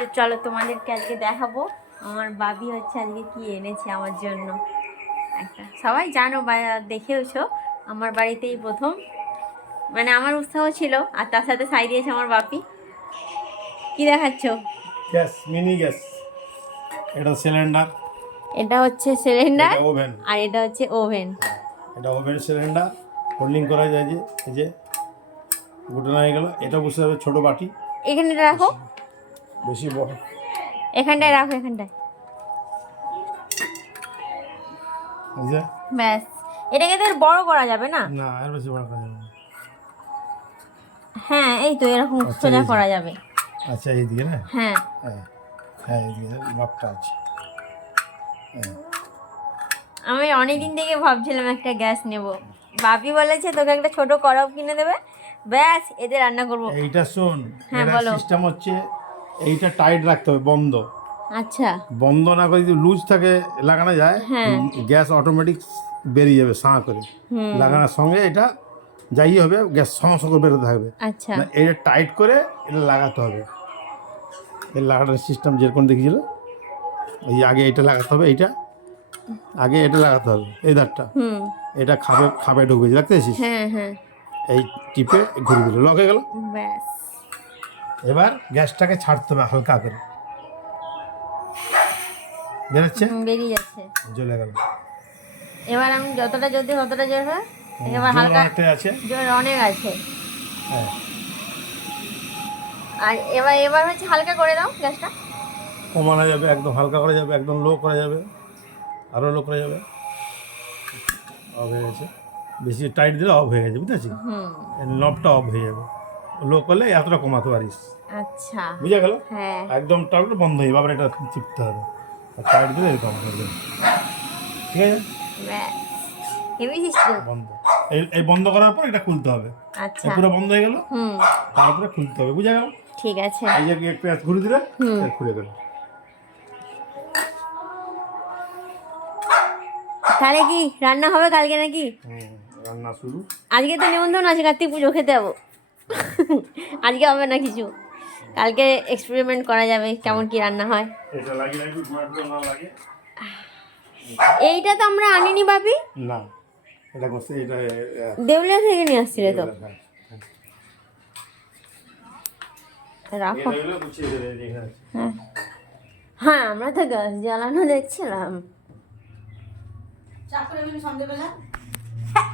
তো চলো তোমাদেরকে আজকে দেখাবো আমার বাবি হচ্ছে আজকে কি এনেছে আমার জন্য। একটা সবাই জানো বা দেখেওছো, আমার বাড়িতেই প্রথম, মানে আমার উৎসাহ ছিল আর তার সাথে সাই দিয়েছে আমার বাপি। কি দেখাচ্ছ? Gas, mini gas. এটা সিলিন্ডার, এটা হচ্ছে সিলিন্ডার ওভেন, আর এটা হচ্ছে ওভেন। এটা ওভেন সিলিন্ডার হোল্ডিং করা যায়, যে এই যে ঘুটানো হয়ে গেল। এটা বসে যাবে ছোট বাটি, এখানে রাখো, বেশি বড় এখানটায় রাখো, এখানটায়। এই যে ব্যাস, এটাকে তো আর বড় করা যাবে না? না, আর বেশি বড় করা যাবে না। হ্যাঁ এই তো এরকম আচ্ছা, সোজা এই যে। করা যাবে। আচ্ছা, এইদিকে না? হ্যাঁ হ্যাঁ হ্যাঁ, এইদিকে মাপটা আছে। হ্যাঁ, আমি অনেকদিন থেকে ভাবছিলাম একটা গ্যাস নেব। বাপি বলেছে তোকে একটা ছোট কড়াও কিনে দেবে, ব্যাস এতে রান্না করব। এইটা শোন, হ্যাঁ, এটা বলো। সিস্টেম হচ্ছে এইটা টাইট রাখতে হবে, বন্ধ। আচ্ছা বন্ধ না করে যদি লুজ থাকে লাগানো যায়, হ্যাঁ। গ্যাস অটোমেটিক বেরিয়ে যাবে সাঁ করে। হুম। লাগানোর সঙ্গে এটা যাই হবে, গ্যাস সমস্যা করে বেরোতে থাকবে। আচ্ছা না, এটা টাইট করে এটা লাগাতে হবে। এই লাগানোর সিস্টেম যেরকম দেখেছিল, এই আগে এটা লাগাতে হবে, এইটা আগে এটা লাগাতে হবে, এই ধারটা। হুম। এটা খাপে খাপে ঢুকবে, দেখতে পেয়েছিস? হ্যাঁ হ্যাঁ এই টিপে ঘুরে দিল, লক হয়ে গেল। ব্যাস। এবার গ্যাসটাকে ছাড়তে হবে হালকা করে, বেরোচ্ছে, বেরিয়ে যাচ্ছে। জ্বলে গেল। এবার আমি যতটা যদি ততটা জোর হয়, এবার জল হালকা অনেকটাই আছে। জোর অনেক আছে। হ্যাঁ, আর এবার এবার হচ্ছে হালকা করে দাও গ্যাসটা। কমানো যাবে, একদম হালকা করা যাবে, একদম লো করা যাবে, আরও লো করা যাবে। অফ হয়ে গেছে, বেশি টাইট দিলে অফ হয়ে গেছে, বুঝেছিস? হুম। নবটা অফ হয়ে যাবে, লো করলে এতটা কমাতে পারিস। আচ্ছা বুঝা গেল? হ্যাঁ। একদম টাইট বন্ধ হয়ে যাবে, আবার এটা চিপতে হবে, আর টাইট দিলে এরকম হয়ে যাবে। ঠিক আছে, ব্যাস হেভি সিস্টেম। বন্ধ। এই বন্ধ করার পর এটা খুলতে হবে। আচ্ছা এই পুরো বন্ধ হয়ে গেল, হুম তারপরে খুলতে হবে, বুঝা গেল? ঠিক আছে। এই যে একটু ঘুরে দিলে হুম। খুলে গেল। তাহলে কি রান্না হবে কালকে নাকি? রান্না শুরু। আজকে তো নিমন্ত্রণ আছে, কার্তিক পুজো খেতে যাবো। আজকে হবে না কিছু, কালকে এক্সপেরিমেন্ট করা যাবে কেমন কি রান্না হয়। এটা লাগিয়ে রাখবি, ঘোড়াটা না লাগে। এইটা তো আমরা আনিনি বাপি, না, এটা করছে, এটা দেউলিয়া থেকে নিয়ে আসছিলে তো। রাখো। এটা হলো গুছিয়ে দেবে, এখানে আছে। হ্যাঁ হ্যাঁ, আমরা তো গ্যাস জ্বালানো দেখছিলাম। চা করে সন্ধ্যেবেলা